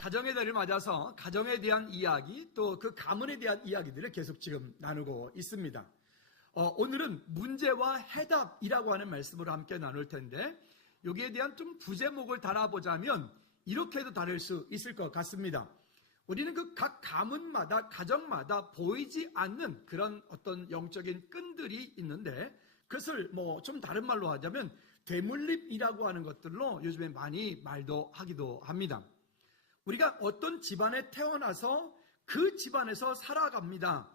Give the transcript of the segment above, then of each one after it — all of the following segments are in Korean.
가정의 달을 맞아서 가정에 대한 이야기, 또 그 가문에 대한 이야기들을 계속 지금 나누고 있습니다. 오늘은 문제와 해답이라고 하는 말씀으로 함께 나눌 텐데, 여기에 대한 좀 부제목을 달아보자면 이렇게도 다룰 수 있을 것 같습니다. 우리는 그 각 가문마다, 가정마다 보이지 않는 그런 어떤 영적인 끈들이 있는데, 그것을 좀 다른 말로 하자면 대물림이라고 하는 것들로 요즘에 많이 말도 하기도 합니다. 우리가 어떤 집안에 태어나서 그 집안에서 살아갑니다.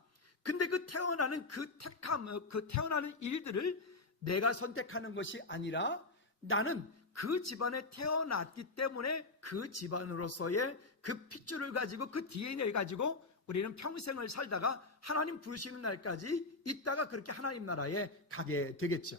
근데 그 태어나는 그 택함, 그 태어나는 일들을 내가 선택하는 것이 아니라 나는 그 집안에 태어났기 때문에 그 집안으로서의 그 핏줄을 가지고 그 DNA를 가지고 우리는 평생을 살다가 하나님 부르시는 날까지 있다가 그렇게 하나님 나라에 가게 되겠죠.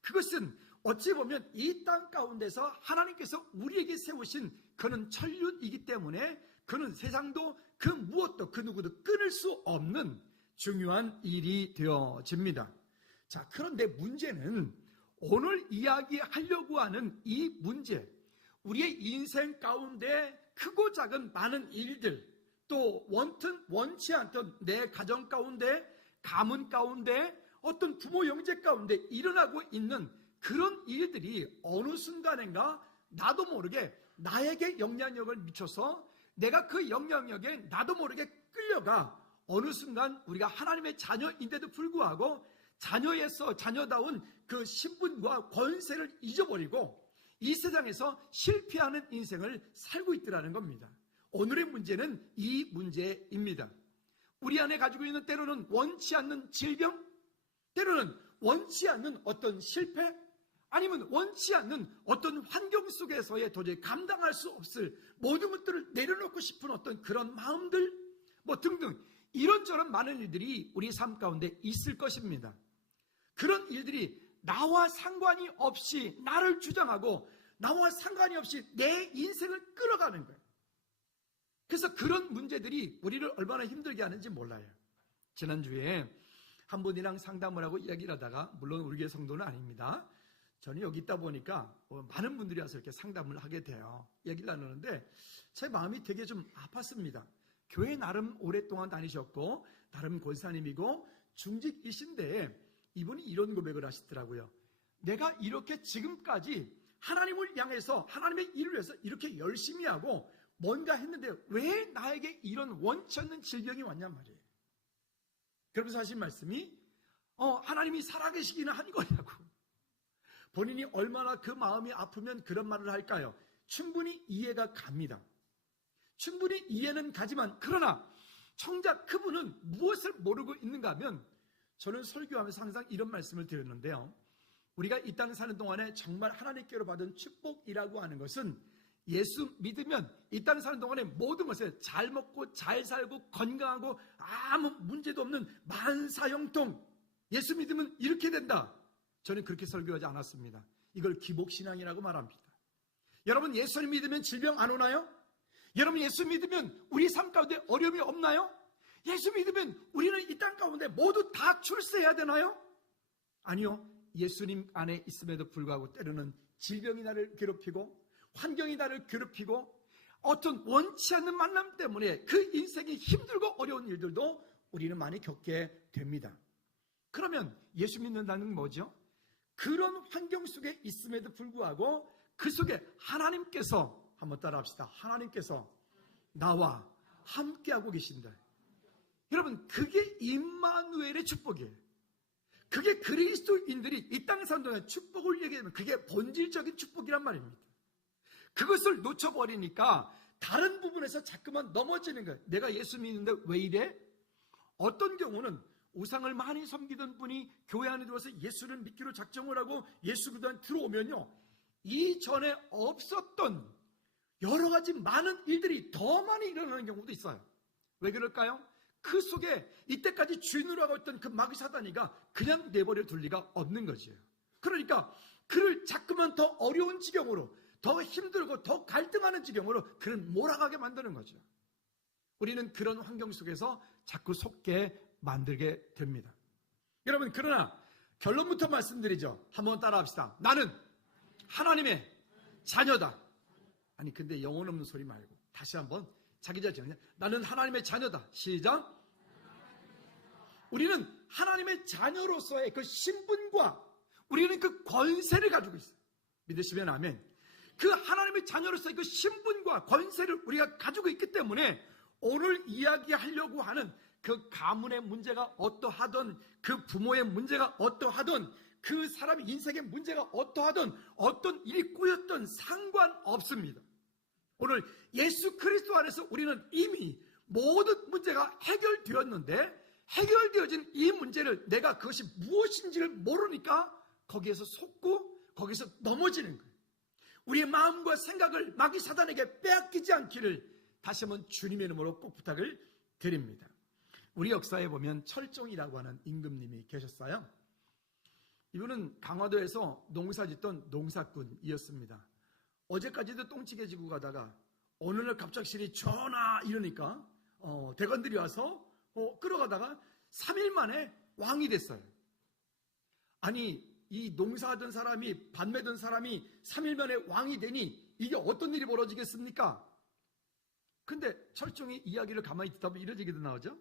그것은 어찌 보면 이 땅 가운데서 하나님께서 우리에게 세우신 그는 천륜이기 때문에 그는 세상도 그 무엇도 그 누구도 끊을 수 없는 중요한 일이 되어집니다. 자, 그런데 문제는 오늘 이야기하려고 하는 이 문제, 우리의 인생 가운데 크고 작은 많은 일들, 또 원튼 원치 않던 내 가정 가운데, 가문 가운데, 어떤 부모 형제 가운데 일어나고 있는 그런 일들이 어느 순간인가 나도 모르게 나에게 영향력을 미쳐서 내가 그 영향력에 나도 모르게 끌려가 어느 순간 우리가 하나님의 자녀인데도 불구하고 자녀다운 그 신분과 권세를 잊어버리고 이 세상에서 실패하는 인생을 살고 있더라는 겁니다. 오늘의 문제는 이 문제입니다. 우리 안에 가지고 있는 때로는 원치 않는 질병, 때로는 원치 않는 어떤 실패, 아니면 원치 않는 어떤 환경 속에서의 도저히 감당할 수 없을 모든 것들을 내려놓고 싶은 어떤 그런 마음들, 등등 이런저런 많은 일들이 우리 삶 가운데 있을 것입니다. 그런 일들이 나와 상관이 없이 나를 주장하고 나와 상관이 없이 내 인생을 끌어가는 거예요. 그래서 그런 문제들이 우리를 얼마나 힘들게 하는지 몰라요. 지난주에 한 분이랑 상담을 하고 이야기를 하다가, 물론 우리 교회 성도는 아닙니다. 저는 여기 있다 보니까 많은 분들이 와서 이렇게 상담을 하게 돼요. 얘기를 나누는데 제 마음이 되게 좀 아팠습니다. 교회 나름 오랫동안 다니셨고 나름 권사님이고 중직이신데 이분이 이런 고백을 하시더라고요. 내가 이렇게 지금까지 하나님을 향해서 하나님의 일을 위해서 이렇게 열심히 하고 뭔가 했는데 왜 나에게 이런 원치 않는 질병이 왔냔 말이에요. 그러면서 하신 말씀이 하나님이 살아계시기는 한 거냐고. 본인이 얼마나 그 마음이 아프면 그런 말을 할까요? 충분히 이해가 갑니다. 충분히 이해는 가지만, 그러나 정작 그분은 무엇을 모르고 있는가 하면, 저는 설교하면서 항상 이런 말씀을 드렸는데요. 우리가 이 땅에 사는 동안에 정말 하나님께로 받은 축복이라고 하는 것은 예수 믿으면 이 땅에 사는 동안에 모든 것을 잘 먹고 잘 살고 건강하고 아무 문제도 없는 만사형통, 예수 믿으면 이렇게 된다. 저는 그렇게 설교하지 않았습니다. 이걸 기복신앙이라고 말합니다. 여러분, 예수님 믿으면 질병 안 오나요? 여러분, 예수 믿으면 우리 삶 가운데 어려움이 없나요? 예수 믿으면 우리는 이 땅 가운데 모두 다 출세해야 되나요? 아니요. 예수님 안에 있음에도 불구하고 때로는 질병이 나를 괴롭히고 환경이 나를 괴롭히고 어떤 원치 않는 만남 때문에 그 인생이 힘들고 어려운 일들도 우리는 많이 겪게 됩니다. 그러면 예수 믿는다는 건 뭐죠? 그런 환경 속에 있음에도 불구하고 그 속에 하나님께서, 한번 따라합시다. 하나님께서 나와 함께하고 계신다. 여러분, 그게 임마누엘의 축복이에요. 그게 그리스도인들이 이 땅에 사는 동안 축복을 얘기하면 그게 본질적인 축복이란 말입니다. 그것을 놓쳐버리니까 다른 부분에서 자꾸만 넘어지는 거예요. 내가 예수 믿는데 왜 이래? 어떤 경우는 우상을 많이 섬기던 분이 교회 안에 들어와서 예수를 믿기로 작정을 하고 예수 그리스도 안에 들어오면요, 이전에 없었던 여러 가지 많은 일들이 더 많이 일어나는 경우도 있어요. 왜 그럴까요? 그 속에 이때까지 주인으로 하고 있던 그 마귀 사단이가 그냥 내버려 둘 리가 없는 거죠. 그러니까 그를 자꾸만 더 어려운 지경으로, 더 힘들고 더 갈등하는 지경으로 그를 몰아가게 만드는 거죠. 우리는 그런 환경 속에서 자꾸 속게 만들게 됩니다. 여러분, 그러나 결론부터 말씀드리죠. 한번 따라합시다. 나는 하나님의 자녀다. 아니, 근데 영혼 없는 소리 말고 다시 한번 자기 자신을 나는 하나님의 자녀다. 시작. 우리는 하나님의 자녀로서의 그 신분과 우리는 그 권세를 가지고 있어요. 믿으시면 아멘. 그 하나님의 자녀로서의 그 신분과 권세를 우리가 가지고 있기 때문에 오늘 이야기하려고 하는 그 가문의 문제가 어떠하든, 그 부모의 문제가 어떠하든, 그 사람의 인생의 문제가 어떠하든, 어떤 일이 꾸였든 상관없습니다. 오늘 예수 그리스도 안에서 우리는 이미 모든 문제가 해결되었는데, 해결되어진 이 문제를 내가 그것이 무엇인지를 모르니까 거기에서 속고 거기서 넘어지는 거예요. 우리의 마음과 생각을 마귀 사단에게 빼앗기지 않기를 다시 한번 주님의 이름으로 꼭 부탁을 드립니다. 우리 역사에 보면 철종이라고 하는 임금님이 계셨어요. 이분은 강화도에서 농사짓던 농사꾼이었습니다. 어제까지도 똥찌개 지고 가다가 어느 날 갑작스레 전화 이러니까 대관들이 와서 끌어가다가 3일 만에 왕이 됐어요. 아니 이 농사하던 사람이 밭매던 사람이 3일 만에 왕이 되니 이게 어떤 일이 벌어지겠습니까? 근데 철종이 이야기를 가만히 듣다 보면 이런 얘기도 나오죠.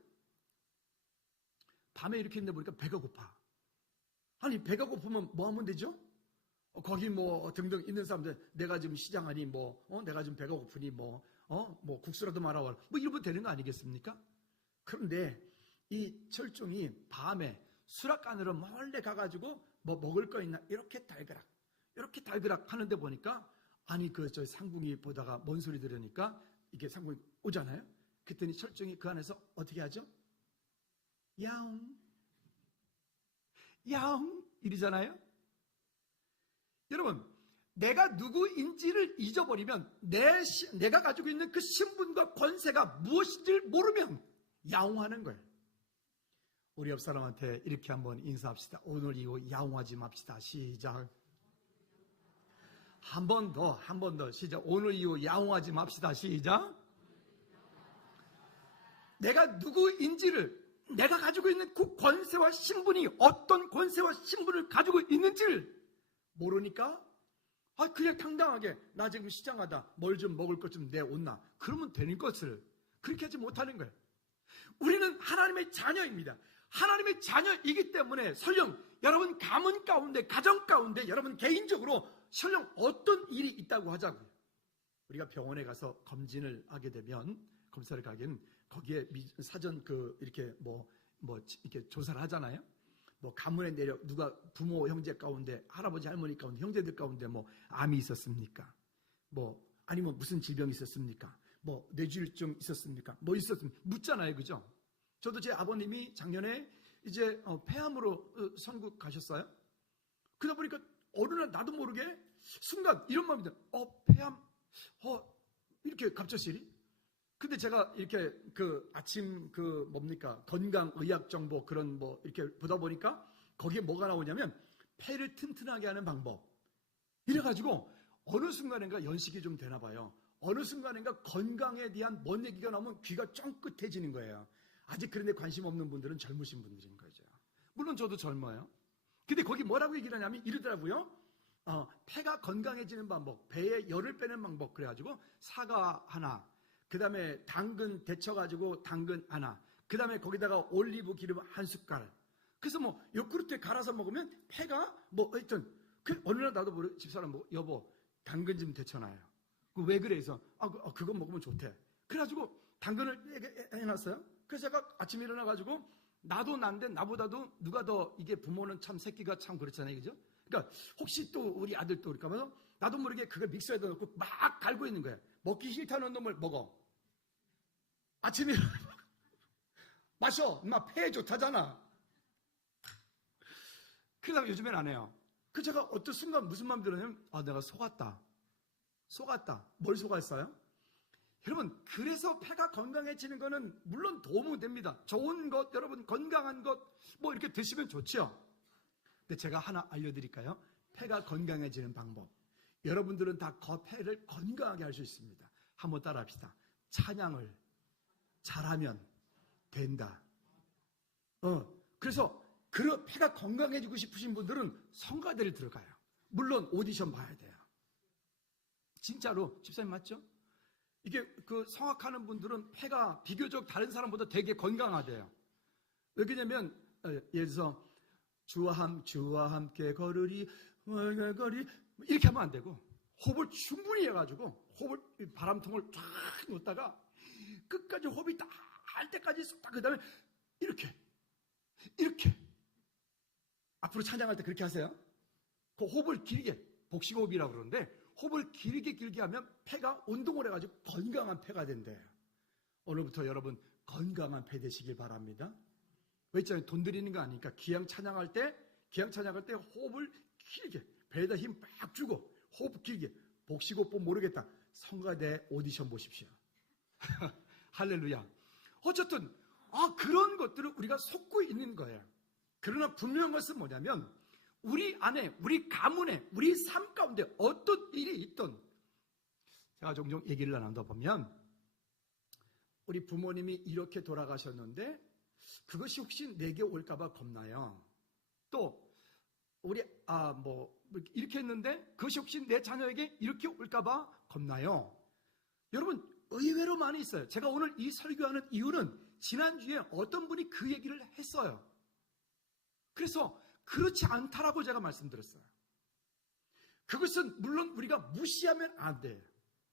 밤에 이렇게 있는데 보니까 배가 고파. 아니 배가 고프면 뭐 하면 되죠? 거기 뭐 등등 있는 사람들 내가 지금 시장하니 내가 지금 배가 고프니 국수라도 말아와라 뭐 이러면 되는 거 아니겠습니까? 그런데 이 철종이 밤에 수락관으로 몰래 가가지고 뭐 먹을 거 있나 이렇게 달그락 하는데 보니까 아니 저 상궁이 보다가 뭔 소리 들으니까 이게 상궁이 오잖아요. 그랬더니 철종이 그 안에서 어떻게 하죠? 야옹 야옹 이러잖아요. 여러분 내가 누구인지를 잊어버리면 내가 가지고 있는 그 신분과 권세가 무엇인지를 모르면 야옹하는 거예요. 우리 옆 사람한테 이렇게 한번 인사합시다. 오늘 이거 야옹하지 맙시다. 시작. 한 번 더 시작. 오늘 이거 야옹하지 맙시다. 시작. 내가 누구인지를 내가 가지고 있는 그 권세와 신분이 어떤 권세와 신분을 가지고 있는지를 모르니까 그냥 당당하게 나 지금 시장하다 뭘 좀 먹을 것 좀 내온나 그러면 되는 것을 그렇게 하지 못하는 거예요. 우리는 하나님의 자녀입니다. 하나님의 자녀이기 때문에 설령 여러분 가문 가운데 가정 가운데 여러분 개인적으로 설령 어떤 일이 있다고 하자고요. 우리가 병원에 가서 검진을 하게 되면 검사를 가긴 거기에 사전 이렇게 이렇게 조사를 하잖아요. 가문에 내려 누가 부모 형제 가운데 할아버지 할머니 가운데 형제들 가운데 암이 있었습니까? 아니면 무슨 질병이 있었습니까? 뇌졸중 있었습니까? 있었습니까? 묻잖아요, 그죠? 저도 제 아버님이 작년에 이제 폐암으로 선국 가셨어요. 그러다 보니까 어느 날 나도 모르게 순간 이런 마음이 들어요. 폐암, 이렇게 갑작스레. 근데 제가 이렇게 아침 건강의학 정보 그런 이렇게 보다 보니까 거기에 뭐가 나오냐면 폐를 튼튼하게 하는 방법. 이래가지고 어느 순간인가 연식이 좀 되나 봐요. 어느 순간인가 건강에 대한 뭔 얘기가 나오면 귀가 쫑긋해지는 거예요. 아직 그런 데 관심 없는 분들은 젊으신 분들인 거죠. 물론 저도 젊어요. 근데 거기 뭐라고 얘기를 하냐면 이러더라고요. 폐가 건강해지는 방법, 배에 열을 빼는 방법 그래가지고 사과 하나, 그 다음에 당근 데쳐가지고 당근 하나, 그 다음에 거기다가 올리브 기름 한 숟갈. 그래서 요구르트에 갈아서 먹으면 폐가 하여튼 어느 날 나도 모르게 집사람 여보 당근 좀 데쳐놔요. 왜 그래? 해서 그거 먹으면 좋대. 그래가지고 당근을 해놨어요. 그래서 제가 아침에 일어나가지고 나도 난데 나보다도 누가 더 이게 부모는 참 새끼가 참 그렇잖아요, 그죠? 그러니까 혹시 또 우리 아들 또 그럴까 봐서 나도 모르게 그걸 믹서에다 넣고 막 갈고 있는 거예요. 먹기 싫다는 놈을 먹어. 아침에 마셔. 엄마 폐에 좋다잖아. 그러다 요즘엔 안 해요. 제가 어떤 순간 무슨 마음 들었냐면 내가 속았다. 뭘 속았어요? 여러분 그래서 폐가 건강해지는 거는 물론 도움은 됩니다. 좋은 것 여러분 건강한 것 이렇게 드시면 좋죠. 근데 제가 하나 알려드릴까요? 폐가 건강해지는 방법. 여러분들은 다 폐를 건강하게 할 수 있습니다. 한번 따라합시다. 찬양을 잘하면 된다. 그래서 폐가 건강해지고 싶으신 분들은 성가대를 들어가요. 물론 오디션 봐야 돼요. 진짜로 집사님 맞죠? 이게 그 성악하는 분들은 폐가 비교적 다른 사람보다 되게 건강하대요. 왜냐면 예를 들어서 주와 함께 걸으리 이렇게 하면 안 되고 호흡을 충분히 해가지고 호흡을 바람통을 쫙 놓다가 끝까지 호흡이 다 할 때까지 쏟다 그 다음에 이렇게 앞으로 찬양할 때 그렇게 하세요. 그 호흡을 길게 복식호흡이라고 그러는데 호흡을 길게 하면 폐가 운동을 해가지고 건강한 폐가 된대요. 오늘부터 여러분 건강한 폐 되시길 바랍니다. 왜 있잖아요. 돈 들이는 거 아니니까 기양 찬양할 때 호흡을 길게 배에다 힘 빡 주고 호흡 길게 복식호흡 모르겠다. 성가대 오디션 보십시오. 할렐루야. 어쨌든 그런 것들을 우리가 속고 있는 거예요. 그러나 분명한 것은 뭐냐면 우리 안에, 우리 가문에, 우리 삶 가운데 어떤 일이 있든 제가 종종 얘기를 나누다 보면 우리 부모님이 이렇게 돌아가셨는데 그것이 혹시 내게 올까봐 겁나요. 또 우리 이렇게 했는데 그것이 혹시 내 자녀에게 이렇게 올까봐 겁나요. 여러분 의외로 많이 있어요. 제가 오늘 이 설교하는 이유는 지난주에 어떤 분이 그 얘기를 했어요. 그래서 그렇지 않다라고 제가 말씀드렸어요. 그것은 물론 우리가 무시하면 안 돼요.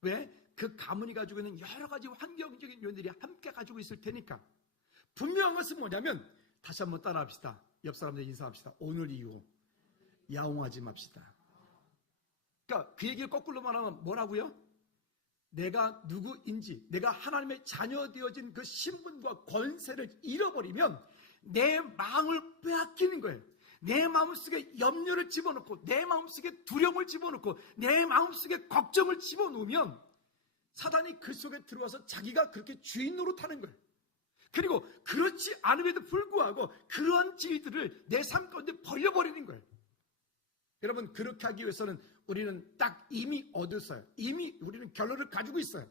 왜? 그 가문이 가지고 있는 여러 가지 환경적인 요인들이 함께 가지고 있을 테니까. 분명한 것은 뭐냐면 다시 한번 따라합시다. 옆 사람들 인사합시다. 오늘 이후 야옹하지 맙시다. 그러니까 그 얘기를 거꾸로 말하면 뭐라고요? 내가 누구인지, 내가 하나님의 자녀 되어진 그 신분과 권세를 잃어버리면 내 마음을 빼앗기는 거예요. 내 마음속에 염려를 집어넣고 내 마음속에 두려움을 집어넣고 내 마음속에 걱정을 집어넣으면 사단이 그 속에 들어와서 자기가 그렇게 주인 노릇하는 거예요. 그리고 그렇지 않음에도 불구하고 그러한 지위들을 내 삶 가운데 벌려버리는 거예요. 여러분 그렇게 하기 위해서는 우리는 딱 이미 얻었어요. 이미 우리는 결론을 가지고 있어요.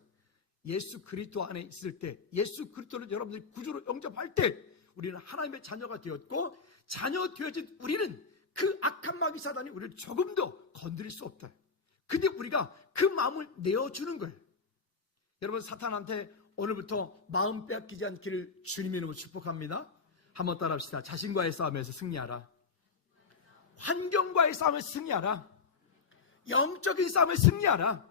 예수 그리스도 안에 있을 때, 예수 그리스도를 여러분들이 구주로 영접할 때 우리는 하나님의 자녀가 되었고 자녀 되어진 우리는 그 악한 마귀 사단이 우리를 조금도 건드릴 수 없다. 근데 우리가 그 마음을 내어주는 거예요. 여러분 사탄한테 오늘부터 마음 빼앗기지 않기를 주님의 이름으로 축복합니다. 한번 따라합시다. 자신과의 싸움에서 승리하라. 환경과의 싸움에서 승리하라. 영적인 싸움에 승리하라.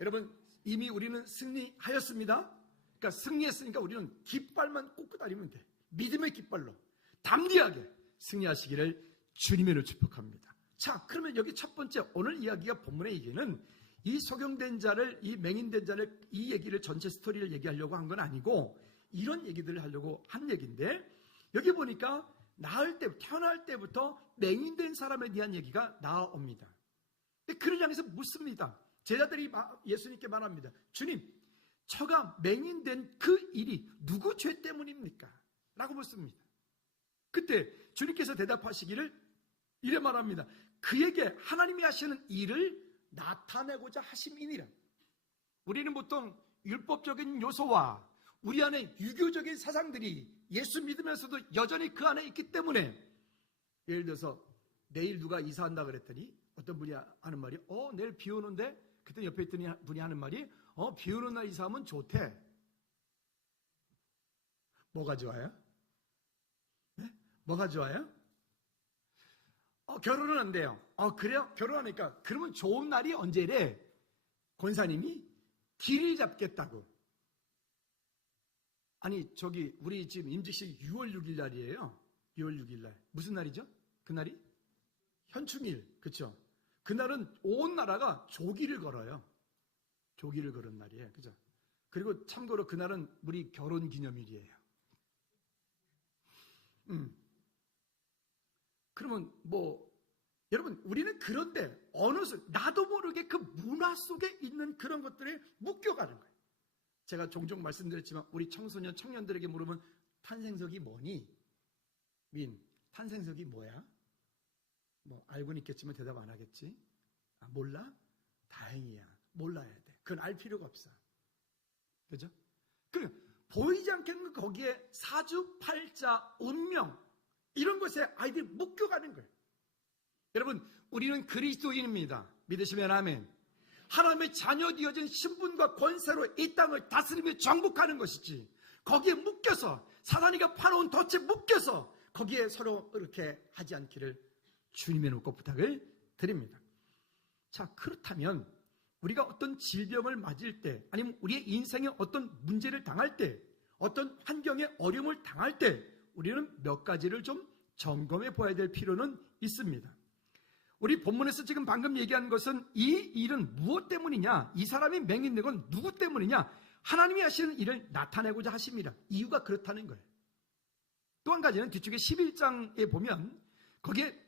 여러분 이미 우리는 승리하였습니다. 그러니까 승리했으니까 우리는 깃발만 꽂고 다니면 돼. 믿음의 깃발로 담대하게 승리하시기를 주님으로 축복합니다. 자, 그러면 여기 첫 번째 오늘 이야기가 본문의 얘기는 이 소경된 자를, 이 맹인된 자를, 이 얘기를 전체 스토리를 얘기하려고 한 건 아니고 이런 얘기들을 하려고 한 얘기인데 여기 보니까 태어날 때부터 맹인된 사람에 대한 얘기가 나옵니다. 그를 향해서 묻습니다. 제자들이 예수님께 말합니다. 주님, 저가 맹인된 그 일이 누구 죄 때문입니까? 라고 묻습니다. 그때 주님께서 대답하시기를 이래 말합니다. 그에게 하나님이 하시는 일을 나타내고자 하심이니라. 우리는 보통 율법적인 요소와 우리 안에 유교적인 사상들이 예수 믿으면서도 여전히 그 안에 있기 때문에 예를 들어서 내일 누가 이사한다 그랬더니 어떤 분이 하는 말이 내일 비 오는데 그때 옆에 있던 분이 하는 말이 비 오는 날 이사하면 좋대. 뭐가 좋아요? 네? 뭐가 좋아요? 결혼은 안 돼요. 그래요? 결혼하니까 그러면 좋은 날이 언제래? 권사님이 길을 잡겠다고. 아니 우리 지금 임직식 6월 6일 날이에요. 6월 6일 날 무슨 날이죠? 그날이? 현충일. 그렇죠? 그날은 온 나라가 조기를 걸어요. 조기를 걸은 날이에요. 그죠? 그리고 참고로 그날은 우리 결혼 기념일이에요. 그러면 여러분 우리는 그런데 나도 모르게 그 문화 속에 있는 그런 것들에 묶여가는 거예요. 제가 종종 말씀드렸지만 우리 청소년 청년들에게 물으면 탄생석이 뭐니? 탄생석이 뭐야? 알고는 있겠지만 대답 안 하겠지? 몰라? 다행이야. 몰라야 돼. 그건 알 필요가 없어. 그죠? 보이지 않겠는 거기에 사주팔자, 운명 이런 것에 아이들이 묶여가는 거예요. 여러분 우리는 그리스도인입니다. 믿으시면 아멘. 하나님의 자녀 되어진 신분과 권세로 이 땅을 다스리며 정복하는 것이지, 거기에 묶여서 사단이가 파놓은 덫에 묶여서 거기에 서로 이렇게 하지 않기를 주님의 놓고 부탁을 드립니다. 자, 그렇다면 우리가 어떤 질병을 맞을 때, 아니면 우리의 인생에 어떤 문제를 당할 때, 어떤 환경에 어려움을 당할 때 우리는 몇 가지를 좀 점검해 봐야 될 필요는 있습니다. 우리 본문에서 지금 방금 얘기한 것은 이 일은 무엇 때문이냐, 이 사람이 맹인된 건 누구 때문이냐, 하나님이 하시는 일을 나타내고자 하십니다. 이유가 그렇다는 거예요. 또 한 가지는 뒤쪽에 11장에 보면 거기에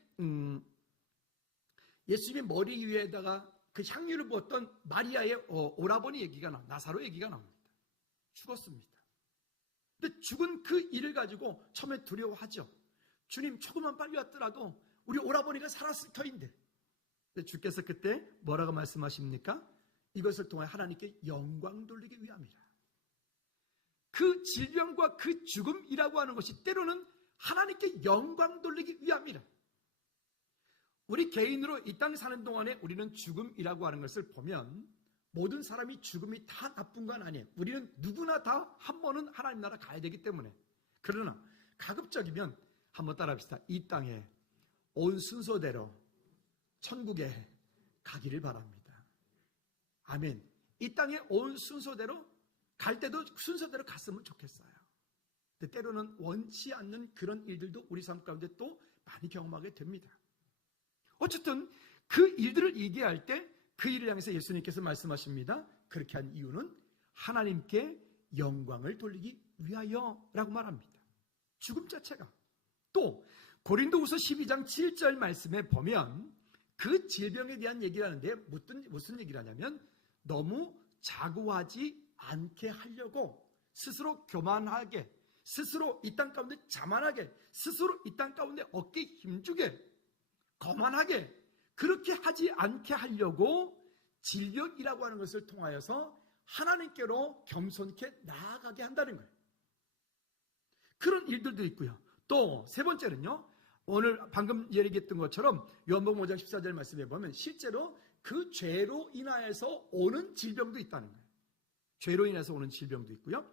예수님의 머리 위에다가 그 향유를 부었던 마리아의 오라버니 얘기가 나사로 얘기가 나옵니다. 죽었습니다. 근데 죽은 그 일을 가지고 처음에 두려워하죠. 주님, 조금만 빨리 왔더라도 우리 오라버니가 살았을 터인데. 근데 주께서 그때 뭐라고 말씀하십니까? 이것을 통해 하나님께 영광 돌리기 위함이라. 그 질병과 그 죽음이라고 하는 것이 때로는 하나님께 영광 돌리기 위함이라. 우리 개인으로 이 땅 사는 동안에 우리는 죽음이라고 하는 것을 보면 모든 사람이 죽음이 다 나쁜 건 아니에요. 우리는 누구나 다 한 번은 하나님 나라 가야 되기 때문에. 그러나 가급적이면 한번 따라합시다. 이 땅에 온 순서대로 천국에 가기를 바랍니다. 아멘. 이 땅에 온 순서대로 갈 때도 순서대로 갔으면 좋겠어요. 근데 때로는 원치 않는 그런 일들도 우리 삶 가운데 또 많이 경험하게 됩니다. 어쨌든 그 일들을 얘기할 때 그 일을 향해서 예수님께서 말씀하십니다. 그렇게 한 이유는 하나님께 영광을 돌리기 위하여라고 말합니다. 죽음 자체가. 또 고린도후서 12장 7절 말씀에 보면 그 질병에 대한 얘기를 하는데 무슨 얘기를 하냐면 너무 자고하지 않게 하려고 스스로 교만하게, 스스로 이 땅 가운데 자만하게, 스스로 이 땅 가운데 어깨 힘주게, 거만하게 그렇게 하지 않게 하려고 질병이라고 하는 것을 통하여서 하나님께로 겸손케 나아가게 한다는 거예요. 그런 일들도 있고요. 또 세 번째는요, 오늘 방금 얘기했던 것처럼 요한복음 5장 14절 말씀에 보면 실제로 그 죄로 인하여서 오는 질병도 있다는 거예요. 죄로 인해서 오는 질병도 있고요.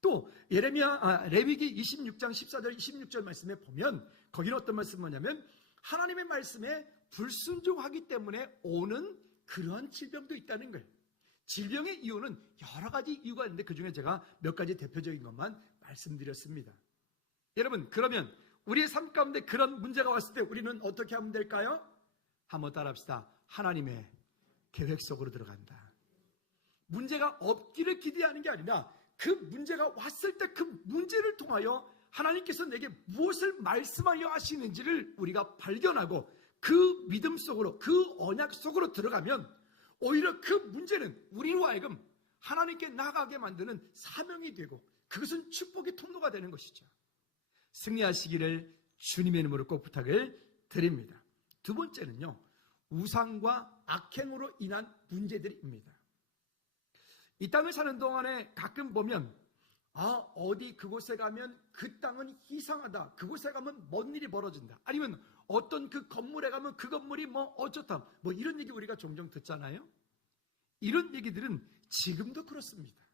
또 레위기 26장 14절 26절 말씀에 보면 거기는 어떤 말씀이 뭐냐면 하나님의 말씀에 불순종하기 때문에 오는 그러한 질병도 있다는 거예요. 질병의 이유는 여러 가지 이유가 있는데 그중에 제가 몇 가지 대표적인 것만 말씀드렸습니다. 여러분, 그러면 우리의 삶 가운데 그런 문제가 왔을 때 우리는 어떻게 하면 될까요? 한번 따라합시다. 하나님의 계획 속으로 들어간다. 문제가 없기를 기대하는 게 아니라 그 문제가 왔을 때 그 문제를 통하여 하나님께서 내게 무엇을 말씀하려 하시는지를 우리가 발견하고 그 믿음 속으로, 그 언약 속으로 들어가면 오히려 그 문제는 우리로 하여금 하나님께 나아가게 만드는 사명이 되고 그것은 축복의 통로가 되는 것이죠. 승리하시기를 주님의 이름으로 꼭 부탁을 드립니다. 두 번째는요, 우상과 악행으로 인한 문제들입니다. 이 땅을 사는 동안에 가끔 보면 어디 그곳에 가면 그 땅은 이상하다, 그곳에 가면 뭔 일이 벌어진다, 아니면 어떤 그 건물에 가면 그 건물이 뭐 어쩌다, 뭐 이런 얘기 우리가 종종 듣잖아요. 이런 얘기들은 지금도 그렇습니다.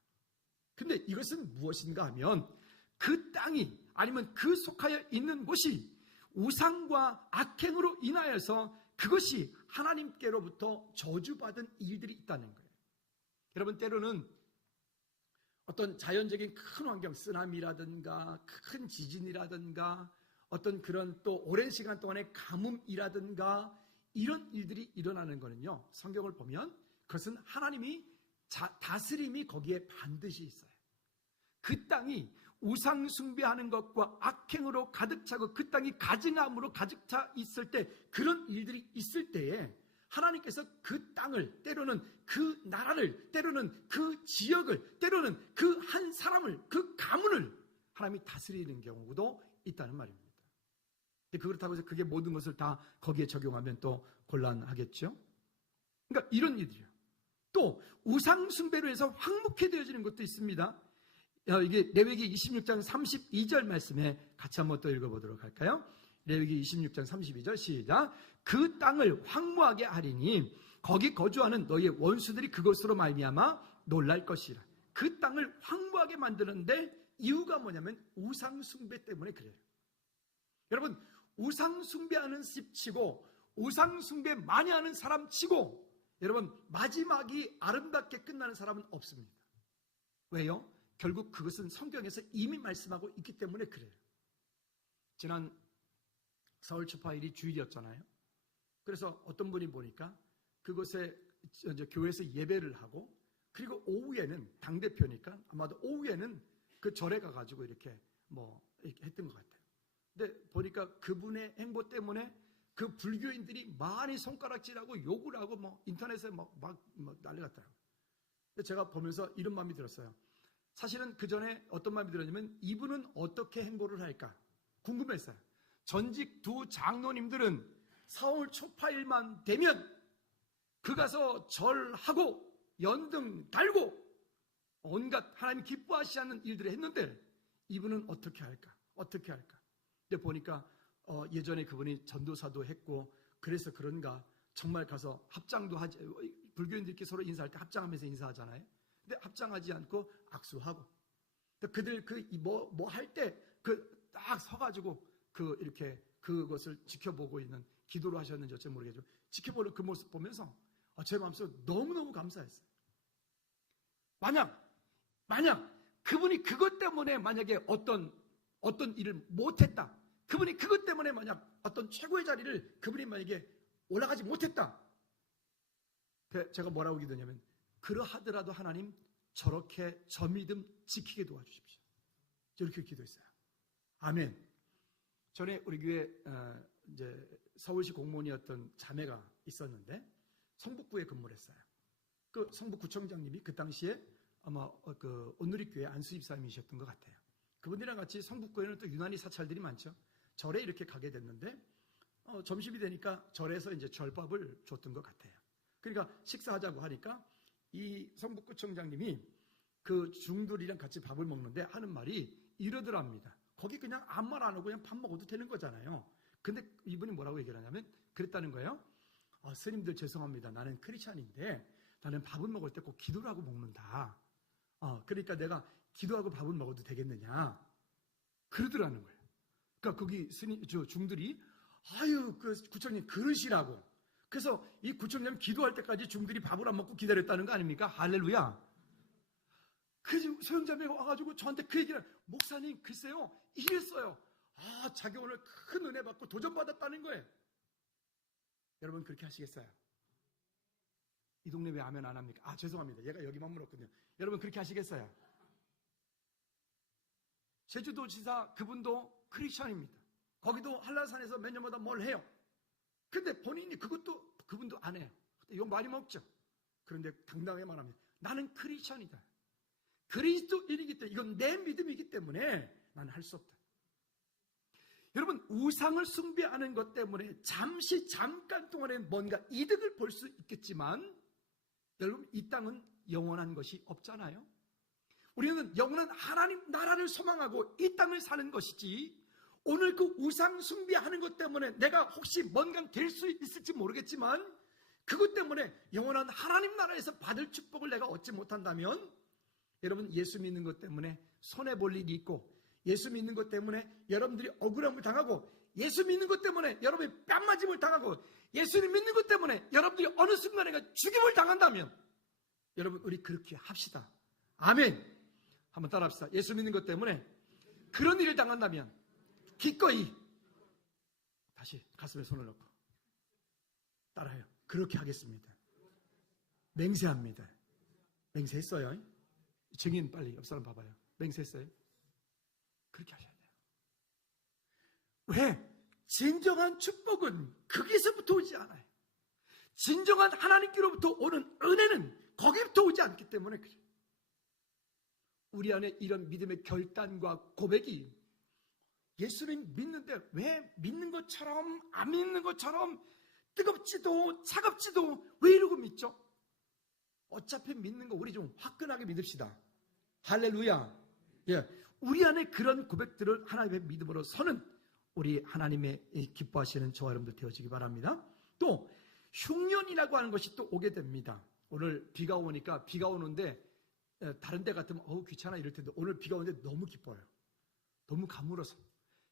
근데 이것은 무엇인가 하면 그 땅이 아니면 그 속하여 있는 곳이 우상과 악행으로 인하여서 그것이 하나님께로부터 저주받은 일들이 있다는 거예요. 여러분, 때로는 어떤 자연적인 큰 환경, 쓰나미라든가 큰 지진이라든가 어떤 그런 또 오랜 시간 동안의 가뭄이라든가 이런 일들이 일어나는 거는요, 성경을 보면 그것은 하나님이 다스림이 거기에 반드시 있어요. 그 땅이 우상 숭배하는 것과 악행으로 가득 차고 그 땅이 가증함으로 가득 차 있을 때, 그런 일들이 있을 때에 하나님께서 그 땅을, 때로는 그 나라를, 때로는 그 지역을, 때로는 그 한 사람을, 그 가문을 하나님이 다스리는 경우도 있다는 말입니다. 그렇다고 해서 그게 모든 것을 다 거기에 적용하면 또 곤란하겠죠. 그러니까 이런 일이요. 또 우상 숭배로 해서 황무케 되어지는 것도 있습니다. 이게 레위기 26장 32절 말씀에 같이 한번 또 읽어보도록 할까요? 레위기 26장 32절 시작. 그 땅을 황무하게 하리니 거기 거주하는 너희의 원수들이 그것으로 말미암아 놀랄 것이라. 그 땅을 황무하게 만드는데 이유가 뭐냐면 우상 숭배 때문에 그래요. 여러분, 우상 숭배하는 집 치고 우상 숭배 많이 하는 사람 치고 여러분, 마지막이 아름답게 끝나는 사람은 없습니다. 왜요? 결국 그것은 성경에서 이미 말씀하고 있기 때문에 그래요. 지난 4월 초파일이 주일이었잖아요. 그래서 어떤 분이 보니까 그곳에 이제 교회에서 예배를 하고 그리고 오후에는 당대표니까 아마도 오후에는 그 절에 가가지고 이렇게 이렇게 했던 것 같아요. 근데 보니까 그분의 행보 때문에 그 불교인들이 많이 손가락질하고 욕을 하고 인터넷에 막 난리 났더라고요. 제가 보면서 이런 마음이 들었어요. 사실은 그 전에 어떤 마음이 들었냐면 이분은 어떻게 행보를 할까 궁금했어요. 전직 두 장로님들은 4월 초파일만 되면 그 가서 절하고 연등 달고 온갖 하나님 기뻐하시는 일들을 했는데 이분은 어떻게 할까? 어떻게 할까? 근데 보니까 예전에 그분이 전도사도 했고 그래서 그런가 정말 가서 합장도 하지, 불교인들끼리 서로 인사할 때 합장하면서 인사하잖아요. 근데 합장하지 않고 악수하고 그들 뭐 할 때 딱 서가지고 이렇게 그것을 지켜보고 있는 기도를 하셨는지 어찌 모르겠지만 지켜보는 그 모습 보면서 제 마음속에 너무너무 감사했어요. 만약 그분이 그것 때문에 만약에 어떤 일을 못했다. 그분이 그것 때문에 만약 어떤 최고의 자리를 그분이 만약에 올라가지 못했다. 제가 뭐라고 기도냐면 그러하더라도 하나님 저렇게 저 믿음 지키게 도와주십시오. 저렇게 기도했어요. 아멘. 전에 우리 교회 이제 서울시 공무원이었던 자매가 있었는데 성북구에 근무를 했어요. 그 성북구청장님이 그 당시에 아마 그 온누리교회 안수집사님이셨던 것 같아요. 그분들이랑 같이 성북구에는 또 유난히 사찰들이 많죠. 절에 이렇게 가게 됐는데 점심이 되니까 절에서 이제 절밥을 줬던 것 같아요. 그러니까 식사하자고 하니까 이 성북구청장님이 그 중들이랑 같이 밥을 먹는데 하는 말이 이러더랍니다. 거기 그냥 아무 말 안 하고 그냥 밥 먹어도 되는 거잖아요. 근데 이분이 뭐라고 얘기를 하냐면 그랬다는 거예요. 스님들 죄송합니다. 나는 크리스찬인데 나는 밥을 먹을 때 꼭 기도를 하고 먹는다. 그러니까 내가 기도하고 밥을 먹어도 되겠느냐. 그러더라는 거예요. 그러니까 거기 중들이 아유 그 구청님 그러시라고. 그래서 이 구청장 기도할 때까지 중들이 밥을 안 먹고 기다렸다는 거 아닙니까? 할렐루야. 그 소형자매가 와가지고 저한테 그 얘기를 목사님 글쎄요 이랬어요. 자기 오늘 큰 은혜 받고 도전받았다는 거예요. 여러분 그렇게 하시겠어요? 이 동네 왜 아멘 안 합니까? 죄송합니다. 얘가 여기만 물었거든요. 여러분 그렇게 하시겠어요? 제주도지사 그분도 크리스천입니다. 거기도 한라산에서 몇 년마다 뭘 해요. 근데 본인이 그분도 안 해요. 욕 많이 먹죠. 그런데 당당하게 말합니다. 나는 크리스천이다. 그리스도인이기 때문에 이건 내 믿음이기 때문에 나는 할 수 없다. 여러분 우상을 숭배하는 것 때문에 잠깐 동안에 뭔가 이득을 볼 수 있겠지만 여러분 이 땅은 영원한 것이 없잖아요. 우리는 영원한 하나님 나라를 소망하고 이 땅을 사는 것이지 오늘 그 우상 숭배하는 것 때문에 내가 혹시 뭔가 될 수 있을지 모르겠지만 그것 때문에 영원한 하나님 나라에서 받을 축복을 내가 얻지 못한다면 여러분 예수 믿는 것 때문에 손해볼 일이 있고 예수 믿는 것 때문에 여러분들이 억울함을 당하고 예수 믿는 것 때문에 여러분이 뺨맞음을 당하고 예수를 믿는 것 때문에 여러분들이 어느 순간에 죽임을 당한다면 여러분 우리 그렇게 합시다. 아멘. 한번 따라합시다. 예수 믿는 것 때문에 그런 일을 당한다면 기꺼이 다시 가슴에 손을 넣고 따라해요. 그렇게 하겠습니다. 맹세합니다. 맹세했어요. 증인 빨리 옆 사람 봐봐요. 맹세했어요. 그렇게 하셔야 돼요. 왜? 진정한 축복은 거기서부터 오지 않아요. 진정한 하나님께로부터 오는 은혜는 거기부터 오지 않기 때문에 그래요. 우리 안에 이런 믿음의 결단과 고백이 예수를 믿는데 왜 믿는 것처럼 안 믿는 것처럼 뜨겁지도 차갑지도 왜 이러고 믿죠? 어차피 믿는 거 우리 좀 화끈하게 믿읍시다. 할렐루야. 예, 우리 안에 그런 고백들을 하나님의 믿음으로 서는 우리 하나님의 기뻐하시는 저와 여러분들 되어지기 바랍니다. 또 흉년이라고 하는 것이 또 오게 됩니다. 오늘 비가 오니까 비가 오는데 다른 데 같으면 귀찮아 이럴 텐데 오늘 비가 오는데 너무 기뻐요. 너무 가물어서.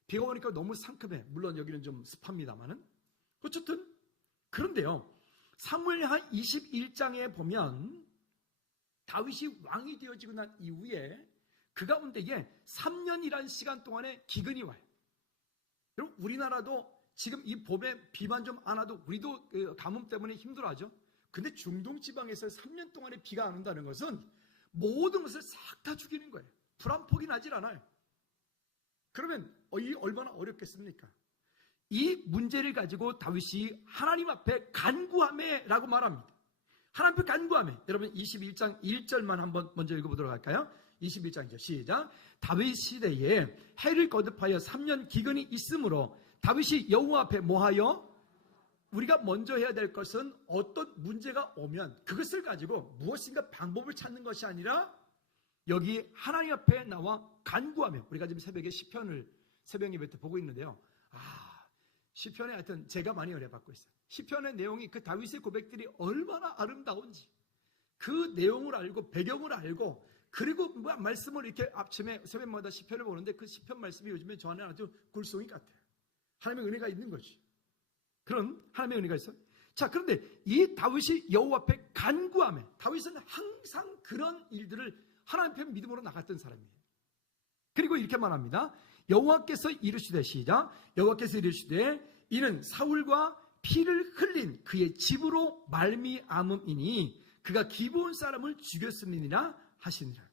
비가 오니까 너무 상큼해. 물론 여기는 좀 습합니다만은. 어쨌든 그런데요. 사무엘하 21장에 보면 다윗이 왕이 되어지고 난 이후에 그 가운데에 3년이라는 시간 동안에 기근이 와요. 여러분 우리나라도 지금 이 봄에 비만 좀 안 와도 우리도 가뭄 때문에 힘들어하죠. 근데 중동 지방에서 3년 동안에 비가 안 온다는 것은 모든 것을 싹 다 죽이는 거예요. 불 한 폭이 나질 않아요. 그러면 이 얼마나 어렵겠습니까? 이 문제를 가지고 다윗이 하나님 앞에 간구하매라고 말합니다. 하나님 앞에 간구하매. 여러분 21장 1절만 한번 먼저 읽어보도록 할까요? 21장 1절 시작. 다윗 시대에 해를 거듭하여 3년 기근이 있으므로 다윗이 여호와 앞에 뭐하여? 우리가 먼저 해야 될 것은 어떤 문제가 오면 그것을 가지고 무엇인가 방법을 찾는 것이 아니라 여기 하나님 앞에 나와 간구하며, 우리가 지금 새벽에 시편을 새벽 예배 때 보고 있는데요. 시편에 하여튼 제가 많이 은혜받고 있어요. 시편의 내용이 그 다윗의 고백들이 얼마나 아름다운지 그 내용을 알고 배경을 알고 그리고 말씀을 이렇게 아침에 새벽마다 시편을 보는데 그 시편 말씀이 요즘에 저한테 아주 굴송이 같아요. 하나님의 은혜가 있는 거지. 그런 하나님의 은혜가 있어요. 자, 그런데 이 다윗이 여호와 앞에 간구하며, 다윗은 항상 그런 일들을 하나님 앞에 믿음으로 나갔던 사람이에요. 그리고 이렇게 말합니다. 여호와께서 이르시되 시작. 여호와께서 이르시되 이는 사울과 피를 흘린 그의 집으로 말미암음이니 그가 기브온 사람을 죽였음이니라 하시니라.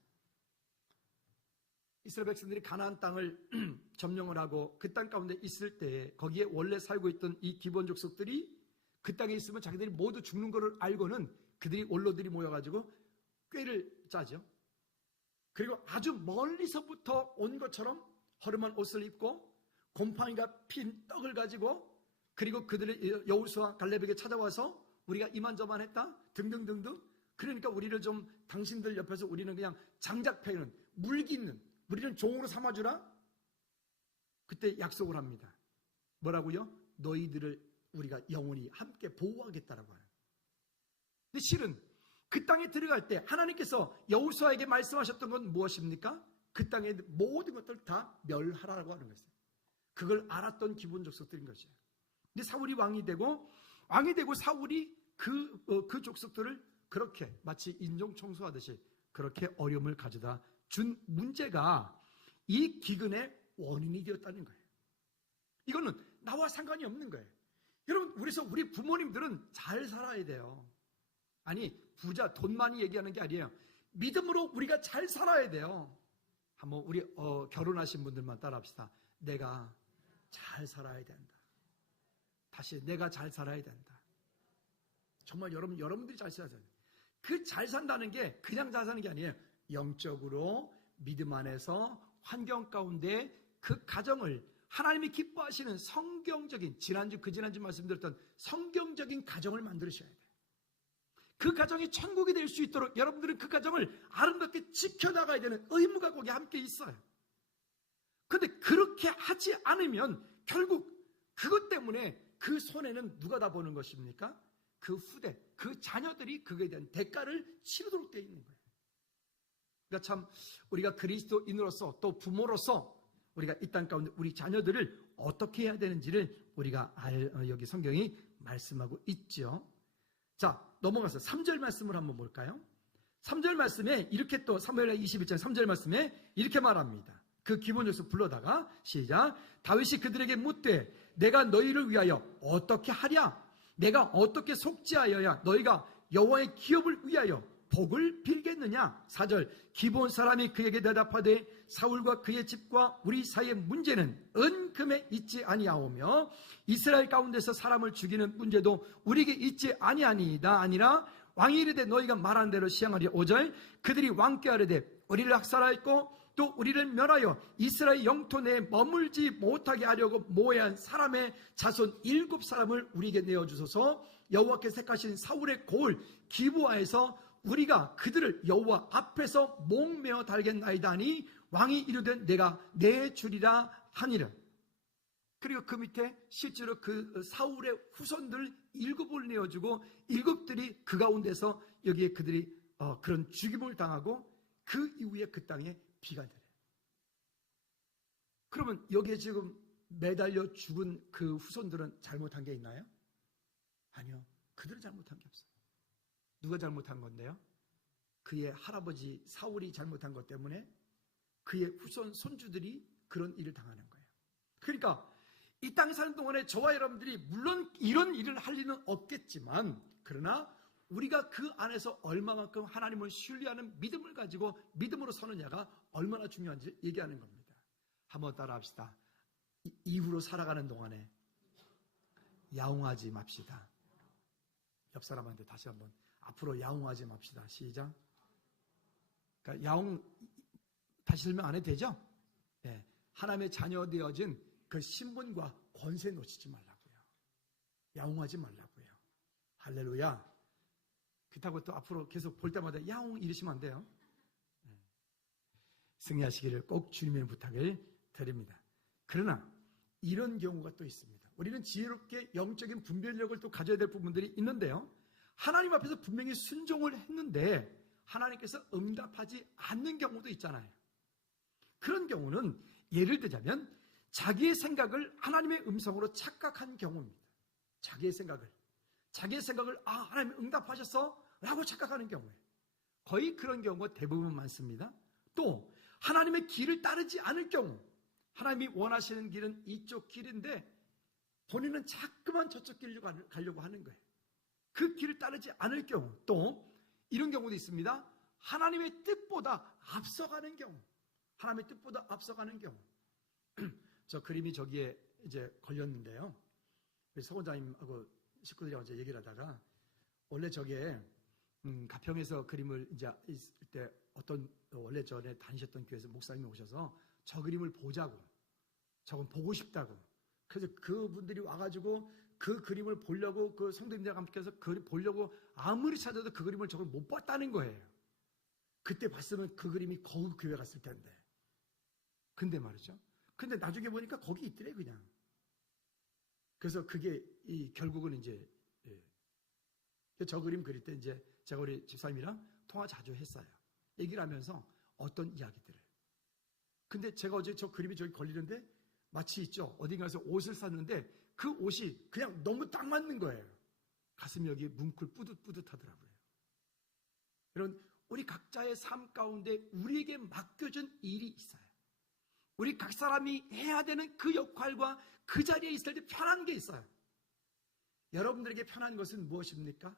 이스라엘 백성들이 가나안 땅을 점령을 하고 그 땅 가운데 있을 때 거기에 원래 살고 있던 이 기브온 족속들이 그 땅에 있으면 자기들이 모두 죽는 것을 알고는 그들이 원로들이 모여가지고 꾀를 짜죠. 그리고 아주 멀리서부터 온 것처럼 허름한 옷을 입고 곰팡이가 핀 떡을 가지고, 그리고 그들의 여호수아 갈렙에게 찾아와서 우리가 이만저만 했다 등등등등. 그러니까 우리를 좀 당신들 옆에서 우리는 그냥 장작 패는 물깃는 우리는 종으로 삼아주라. 그때 약속을 합니다. 뭐라고요? 너희들을 우리가 영원히 함께 보호하겠다라고 하는. 근데 실은 그 땅에 들어갈 때 하나님께서 여호수아에게 말씀하셨던 건 무엇입니까? 그 땅의 모든 것들을 다 멸하라고 하는 것이에요. 그걸 알았던 기브온 족속들인 것이에요. 근데 사울이 왕이 되고 사울이 그 족속들을 그렇게 마치 인종 청소하듯이 그렇게 어려움을 가져다 준 문제가 이 기근의 원인이 되었다는 거예요. 이거는 나와 상관이 없는 거예요. 여러분, 그래서 우리 부모님들은 잘 살아야 돼요. 아니, 부자, 돈 많이 얘기하는 게 아니에요. 믿음으로 우리가 잘 살아야 돼요. 한번 우리 결혼하신 분들만 따라합시다. 내가 잘 살아야 된다. 다시 내가 잘 살아야 된다. 정말 여러분들이 잘 살아야 된다. 그 잘 산다는 게 그냥 잘 사는 게 아니에요. 영적으로 믿음 안에서 환경 가운데 그 가정을 하나님이 기뻐하시는 성경적인, 지난주 말씀드렸던 성경적인 가정을 만드셔야 돼요. 그 가정이 천국이 될 수 있도록 여러분들은 그 가정을 아름답게 지켜나가야 되는 의무가 거기 함께 있어요. 그런데 그렇게 하지 않으면 결국 그것 때문에 그 손해는 누가 다 보는 것입니까? 그 후대, 그 자녀들이 그거에 대한 대가를 치르도록 되어 있는 거예요. 그러니까 참 우리가 그리스도인으로서 또 부모로서 우리가 이 땅 가운데 우리 자녀들을 어떻게 해야 되는지를 우리가 여기 성경이 말씀하고 있죠. 자, 넘어가서 3절 말씀을 한번 볼까요? 3절 말씀에 이렇게 또 사무엘하 21장 3절 말씀에 이렇게 말합니다. 그 기브온 족속 불러다가 시작. 다윗이 그들에게 묻되 내가 너희를 위하여 어떻게 하랴? 내가 어떻게 속죄하여야 너희가 여호와의 기업을 위하여 복을 빌겠느냐? 4절. 기브온 사람이 그에게 대답하되 사울과 그의 집과 우리 사이의 문제는 은금에 있지 아니하오며 이스라엘 가운데서 사람을 죽이는 문제도 우리에게 있지 아니하니이다. 아니라 왕이 이르되 너희가 말한 대로 시행하리. 5절. 그들이 왕께 아뢰되 우리를 학살하였고 또 우리를 멸하여 이스라엘 영토 내에 머물지 못하게 하려고 모해한 사람의 자손 7사람을 우리에게 내어주소서. 여호와께서 택하신 사울의 고을 기브아에서 우리가 그들을 여호와 앞에서 목매어 달겠나이다 하니 왕이 이르되 내가 내주리라 하니라. 그리고 그 밑에 실제로 그 사울의 후손들 7을 내어주고 7들이 그 가운데서 여기에 그들이 그런 죽임을 당하고 그 이후에 그 땅에 비가 내려요. 그러면 여기에 지금 매달려 죽은 그 후손들은 잘못한 게 있나요? 아니요. 그들은 잘못한 게 없어요. 누가 잘못한 건데요? 그의 할아버지 사울이 잘못한 것 때문에 그의 후손 손주들이 그런 일을 당하는 거예요. 그러니까 이 땅에 사는 동안에 저와 여러분들이 물론 이런 일을 할 리는 없겠지만, 그러나 우리가 그 안에서 얼마만큼 하나님을 신뢰하는 믿음을 가지고 믿음으로 서느냐가 얼마나 중요한지 얘기하는 겁니다. 한번 따라 합시다. 이후로 살아가는 동안에 야옹하지 맙시다. 옆 사람한테 다시 한번, 앞으로 야옹하지 맙시다. 시작. 그러니까 야옹 다시 설명 안 해도 되죠? 네. 하나님의 자녀 되어진 그 신분과 권세 놓치지 말라고요. 야옹하지 말라고요. 할렐루야. 그렇다고 또 앞으로 계속 볼 때마다 야옹 이러시면 안 돼요. 네. 승리하시기를 꼭 주님의 부탁을 드립니다. 그러나 이런 경우가 또 있습니다. 우리는 지혜롭게 영적인 분별력을 또 가져야 될 부분들이 있는데요. 하나님 앞에서 분명히 순종을 했는데 하나님께서 응답하지 않는 경우도 있잖아요. 그런 경우는 예를 들자면 자기의 생각을 하나님의 음성으로 착각한 경우입니다. 자기의 생각을 하나님 응답하셨어? 라고 착각하는 경우에 거의 그런 경우가 대부분 많습니다. 또 하나님의 길을 따르지 않을 경우, 하나님이 원하시는 길은 이쪽 길인데 본인은 자꾸만 저쪽 길로 가려고 하는 거예요. 그 길을 따르지 않을 경우, 또 이런 경우도 있습니다. 하나님의 뜻보다 앞서가는 경우, 하나님의 뜻보다 앞서가는 경우. 저 그림이 저기에 이제 걸렸는데요. 서원장님하고 식구들이랑 이제 얘기를 하다가, 원래 저게 가평에서 그림을 이제 있을 때 어떤 원래 전에 다니셨던 교회에서 목사님이 오셔서 저 그림을 보자고, 저건 보고 싶다고. 그래서 그분들이 와가지고 그 그림을 보려고, 그 성도님들과 함께해서 그 보려고 아무리 찾아도 그 그림을 저걸 못 봤다는 거예요. 그때 봤으면 그 그림이 거울 교회 갔을 텐데. 근데 말이죠. 근데 나중에 보니까 거기 있더래 그냥. 그래서 그게 결국은 이제 저 그림 그릴 때 이제 제가 우리 집사님이랑 통화 자주 했어요. 얘기를 하면서 어떤 이야기들을. 근데 제가 어제 저 그림이 저기 걸리는데 마치 있죠. 어딘가에서 옷을 샀는데 그 옷이 그냥 너무 딱 맞는 거예요. 가슴이 여기 뭉클 뿌듯뿌듯하더라고요. 여러분, 우리 각자의 삶 가운데 우리에게 맡겨진 일이 있어요. 우리 각 사람이 해야 되는 그 역할과 그 자리에 있을 때 편한 게 있어요. 여러분들에게 편한 것은 무엇입니까?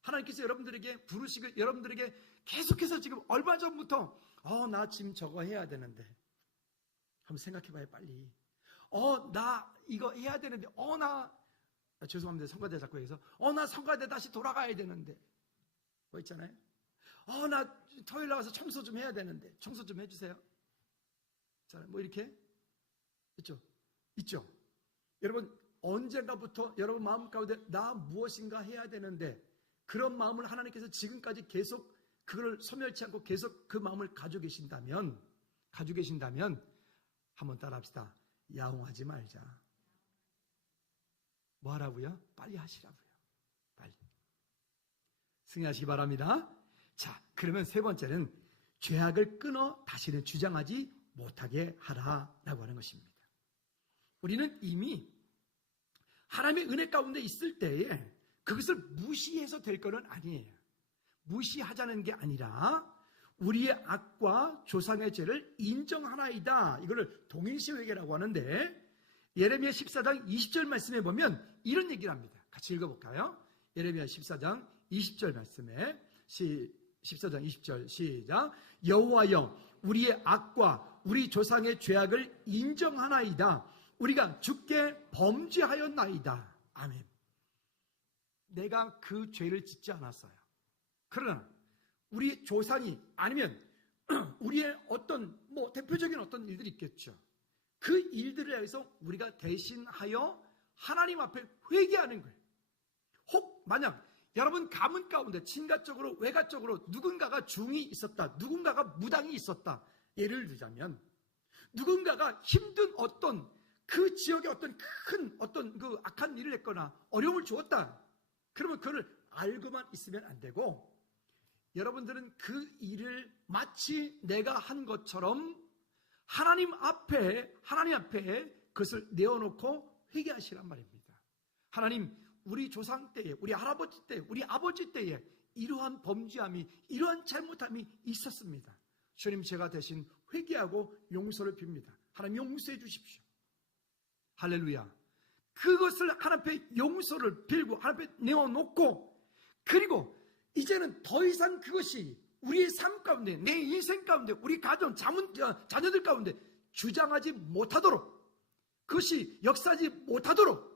하나님께서 여러분들에게 부르시고 여러분들에게 계속해서 지금 얼마 전부터 나 지금 저거 해야 되는데, 한번 생각해봐요 빨리. 나 이거 해야 되는데, 죄송합니다. 성가대 자꾸 얘기해서 나 성가대 다시 돌아가야 되는데 뭐 있잖아요. 나 토요일 나가서 청소 좀 해야 되는데 청소 좀 해주세요. 뭐 이렇게 있죠. 여러분, 언젠가부터 여러분 마음 가운데 나 무엇인가 해야 되는데, 그런 마음을 하나님께서 지금까지 계속 그걸 소멸치 않고 계속 그 마음을 가지고 계신다면 한번 따라합시다. 야옹하지 말자. 뭐 하라고요? 빨리 하시라고요. 빨리. 승리하시기 바랍니다. 자, 그러면 세 번째는 죄악을 끊어 다시는 주장하지 못하게 하라라고 하는 것입니다. 우리는 이미 하나님의 은혜 가운데 있을 때에 그것을 무시해서 될 것은 아니에요. 무시하자는 게 아니라 우리의 악과 조상의 죄를 인정하나이다. 이거를 동일시회계라고 하는데, 예레미야 14장 20절 말씀에 보면 이런 얘기를 합니다. 같이 읽어볼까요? 예레미야 14장 20절 말씀에 14장 20절 시작. 여호와여, 우리의 악과 우리 조상의 죄악을 인정하나이다. 우리가 주께 범죄하였나이다. 아멘. 내가 그 죄를 짓지 않았어요. 그러나 우리 조상이, 아니면 우리의 어떤 대표적인 어떤 일들이 있겠죠. 그 일들을 위해서 우리가 대신하여 하나님 앞에 회개하는 거예요. 혹 만약 여러분 가문 가운데 친가적으로 외가적으로 누군가가 중이 있었다, 누군가가 무당이 있었다. 예를 들자면 누군가가 힘든 어떤 그 지역에 어떤 그 악한 일을 했거나 어려움을 주었다. 그러면 그걸 알고만 있으면 안 되고, 여러분들은 그 일을 마치 내가 한 것처럼 하나님 앞에 그것을 내어놓고 회개하시란 말입니다. 하나님, 우리 조상 때에, 우리 할아버지 때, 우리 아버지 때에 이러한 범죄함이, 이러한 잘못함이 있었습니다. 주님, 제가 대신 회개하고 용서를 빕니다. 하나님 용서해 주십시오. 할렐루야. 그것을 하나님 앞에 용서를 빌고 하나님 앞에 내어놓고, 그리고 이제는 더 이상 그것이 우리의 삶 가운데, 내 인생 가운데, 우리 가정, 자녀들 가운데 주장하지 못하도록, 그것이 역사하지 못하도록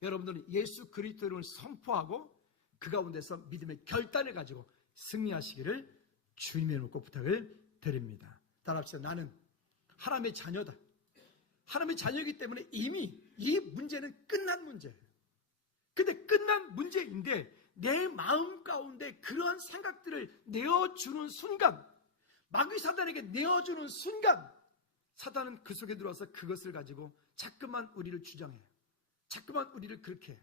여러분들은 예수 그리스도의 이름을 선포하고 그 가운데서 믿음의 결단을 가지고 승리하시기를 주님의 이름으로 꼭 부탁을 드립니다. 따라합시다. 나는 하나님의 자녀다. 하나님의 자녀이기 때문에 이미 이 문제는 끝난 문제예요. 근데 끝난 문제인데 내 마음 가운데 그러한 생각들을 내어주는 순간, 마귀 사단에게 내어주는 순간, 사단은 그 속에 들어와서 그것을 가지고 자꾸만 우리를 주장해요. 자꾸만 우리를 그렇게 해요.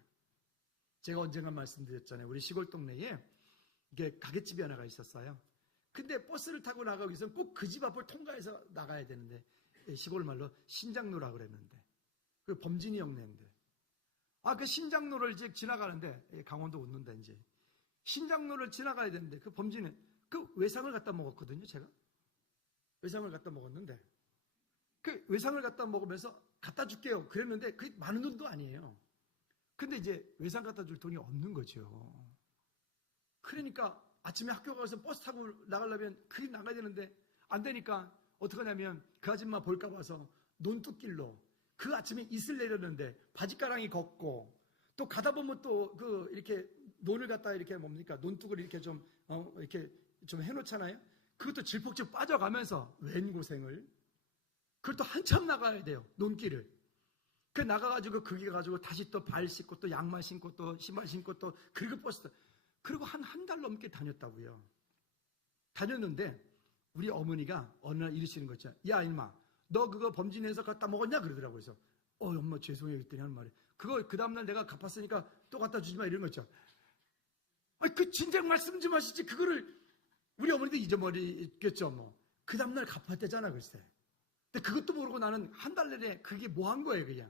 제가 언젠가 말씀드렸잖아요. 우리 시골 동네에 이게 가게집이 하나가 있었어요. 근데 버스를 타고 나가기 위해서는 꼭 그 집 앞을 통과해서 나가야 되는데, 시골 말로 신장로라고 그랬는데, 그 범진이 형네인데, 그 신장로를 이제 지나가는데, 강원도 웃는다 이제. 신장로를 지나가야 되는데 그 범진은 그 외상을 갖다 먹었거든요. 제가 외상을 갖다 먹었는데, 그 외상을 갖다 먹으면서 갖다 줄게요 그랬는데 그게 많은 돈도 아니에요. 근데 이제 외상 갖다 줄 돈이 없는 거죠. 그러니까 아침에 학교 가서 버스 타고 나가려면 그게 나가야 되는데 안 되니까 어떻게 하냐면 그 아줌마 볼까 봐서 논뚝길로 그 아침에 이슬 내렸는데 바지가랑이 걷고, 또 가다 보면 또 그 이렇게 논을 갖다 이렇게 뭡니까 논뚝을 이렇게 이렇게 좀 해놓잖아요. 그것도 질퍽질 빠져가면서 웬 고생을, 그걸 또 한참 나가야 돼요. 논길을. 그 나가가지고 거기 가가지고 다시 또 발 씻고 또 양말 신고 또 신발 신고 또 그리고 버스, 그리고 한 달 넘게 다녔다고요. 다녔는데 우리 어머니가 어느 날 이러시는 거 있잖아. 야 임마, 너 그거 범진에서 갖다 먹었냐? 그러더라고요. 그래서 엄마 죄송해요 그랬더니 하는 말이, 그거 그 다음날 내가 갚았으니까 또 갖다 주지 마, 이런 거 있죠. 그 진작 말씀 좀 하시지, 그거를. 우리 어머니도 잊어버리겠죠. 뭐 그 다음날 갚았대잖아 글쎄. 근데 그것도 모르고 나는 한 달 내내 그게 뭐 한 거예요 그냥.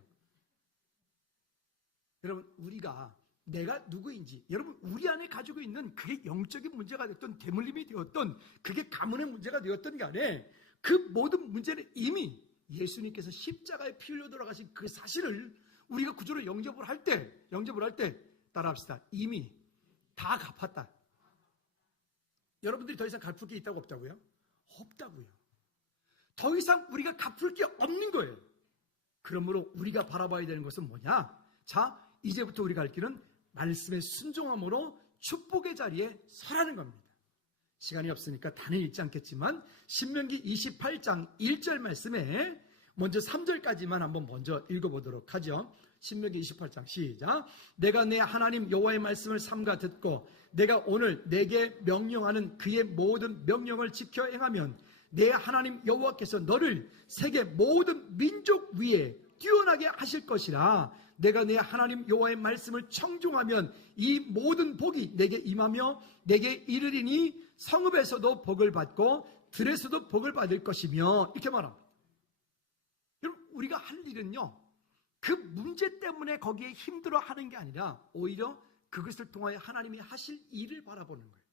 여러분, 우리가 내가 누구인지, 여러분 우리 안에 가지고 있는 그게 영적인 문제가 됐던, 대물림이 되었던, 그게 가문의 문제가 되었던 간에 그 모든 문제는 이미 예수님께서 십자가에 피 흘려 돌아가신 그 사실을 우리가 구조로 영접을 할 때 따라합시다. 이미 다 갚았다. 여러분들이 더 이상 갚을 게 있다고 없다고요? 없다고요. 더 이상 우리가 갚을 게 없는 거예요. 그러므로 우리가 바라봐야 되는 것은 뭐냐? 자, 이제부터 우리가 갈 길은 말씀의 순종함으로 축복의 자리에 서라는 겁니다. 시간이 없으니까 다는 읽지 않겠지만 신명기 28장 1절 말씀에 먼저 3절까지만 한번 먼저 읽어보도록 하죠. 신명기 28장 시작. 내가 내 하나님 여호와의 말씀을 삼가 듣고 내가 오늘 내게 명령하는 그의 모든 명령을 지켜 행하면 내 하나님 여호와께서 너를 세계 모든 민족 위에 뛰어나게 하실 것이라. 내가 내 하나님 여호와의 말씀을 청종하면 이 모든 복이 내게 임하며 내게 이르리니 성읍에서도 복을 받고 들에서도 복을 받을 것이며, 이렇게 말합니다. 여러분, 우리가 할 일은요, 그 문제 때문에 거기에 힘들어하는 게 아니라 오히려 그것을 통하여 하나님이 하실 일을 바라보는 거예요.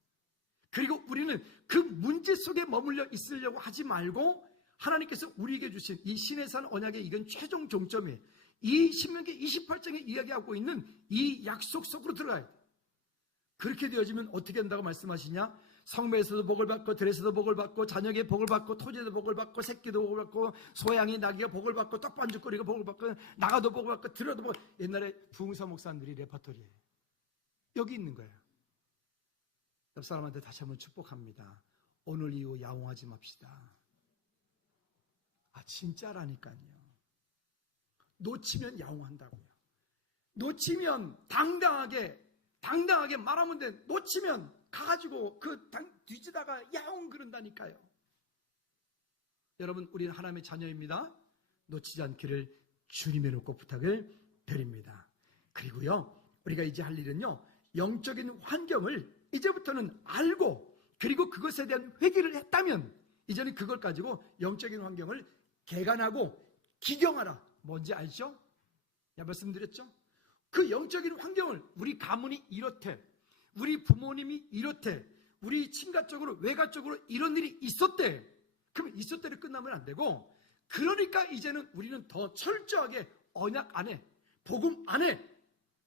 그리고 우리는 그 문제 속에 머물러 있으려고 하지 말고 하나님께서 우리에게 주신 이 신의 산 언약의 이건 최종 종점이에요. 이 신명기 28장에 이야기하고 있는 이 약속 속으로 들어가야 돼요. 그렇게 되어지면 어떻게 된다고 말씀하시냐? 성매에서도 복을 받고 들에서도 복을 받고 자녀에게 복을 받고 토지에도 복을 받고 새끼도 복을 받고 소양이 나귀가 복을 받고 떡반죽거리가 복을 받고 나가도 복을 받고 들어도 복을. 옛날에 부흥사 목사님들이 레퍼토리예요. 여기 있는 거예요. 옆 사람한테 다시 한번 축복합니다. 오늘 이후 야옹하지 맙시다. 진짜라니까요. 놓치면 야옹한다고요. 놓치면 당당하게 말하면 돼. 놓치면 가가지고 뒤지다가 야옹 그런다니까요. 여러분, 우리는 하나님의 자녀입니다. 놓치지 않기를 주님의 꼭 부탁을 드립니다. 그리고요, 우리가 이제 할 일은요, 영적인 환경을 이제부터는 알고, 그리고 그것에 대한 회개를 했다면 이제는 그걸 가지고 영적인 환경을 개간하고 기경하라. 뭔지 알죠? 말씀드렸죠? 그 영적인 환경을, 우리 가문이 이렇대, 우리 부모님이 이렇대, 우리 친가적으로 외가적으로 이런 일이 있었대. 그러면 있었대로 끝나면 안 되고, 그러니까 이제는 우리는 더 철저하게 언약 안에, 복음 안에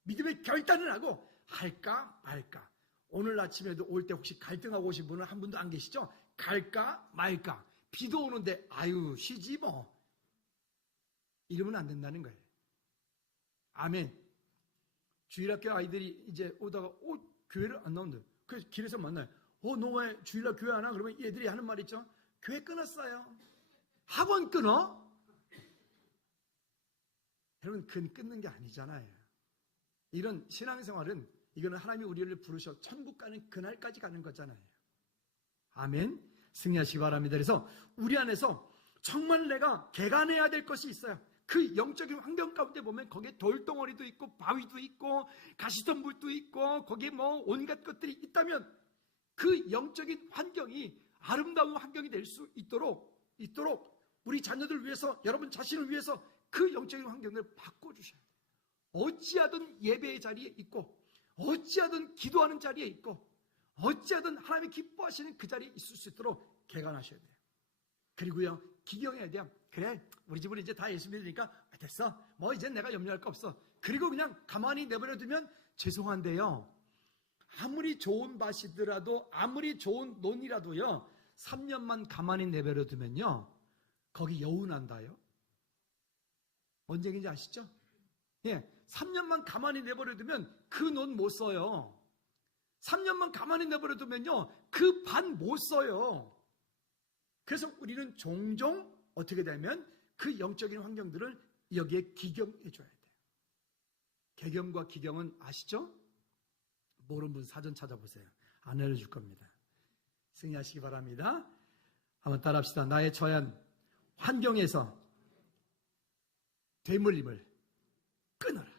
믿음의 결단을 하고 할까 말까. 오늘 아침에도 올 때 혹시 갈등하고 오신 분은 한 분도 안 계시죠? 갈까 말까. 비도 오는데 아유 쉬지 뭐. 이러면 안 된다는 거예요. 아멘. 주일학교 아이들이 이제 오다가 교회를 안 나온대. 그래서 길에서 만나요. 너 왜 주일날 교회 안 와? 그러면 얘들이 하는 말 있죠. 교회 끊었어요. 학원 끊어? 여러분, 그건 끊는 게 아니잖아요. 이런 신앙생활은, 이거는 하나님이 우리를 부르셔 천국 가는 그날까지 가는 거잖아요. 아멘. 승리하시기 바랍니다. 그래서 우리 안에서 정말 내가 개간해야 될 것이 있어요. 그 영적인 환경 가운데 보면 거기에 돌덩어리도 있고 바위도 있고 가시덤불도 있고 거기에 뭐 온갖 것들이 있다면 그 영적인 환경이 아름다운 환경이 될 수 있도록 우리 자녀들을 위해서, 여러분 자신을 위해서 그 영적인 환경을 바꿔주셔야 돼요. 어찌하든 예배의 자리에 있고, 어찌하든 기도하는 자리에 있고, 어찌하든 하나님이 기뻐하시는 그 자리에 있을 수 있도록 개간하셔야 돼요. 그리고요, 기경해야 돼요. 그래, 우리 집은 이제 다 예수 믿으니까 됐어. 뭐 이제 내가 염려할 거 없어. 그리고 그냥 가만히 내버려두면 죄송한데요, 아무리 좋은 밭이더라도, 아무리 좋은 논이라도요, 3년만 가만히 내버려두면요, 거기 여우 난다요. 뭔 얘기인지 아시죠? 3년만 가만히 내버려두면 그 논 못 써요. 3년만 가만히 내버려두면요, 그 밭 못 써요. 그래서 우리는 종종 어떻게 되면 그 영적인 환경들을 여기에 기경해줘야 돼요. 개경과 기경은 아시죠? 모르는 분 사전 찾아보세요. 안 알려줄 겁니다. 승리하시기 바랍니다. 한번 따라합시다. 나의 처한 환경에서 되물림을 끊어라.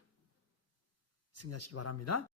승리하시기 바랍니다.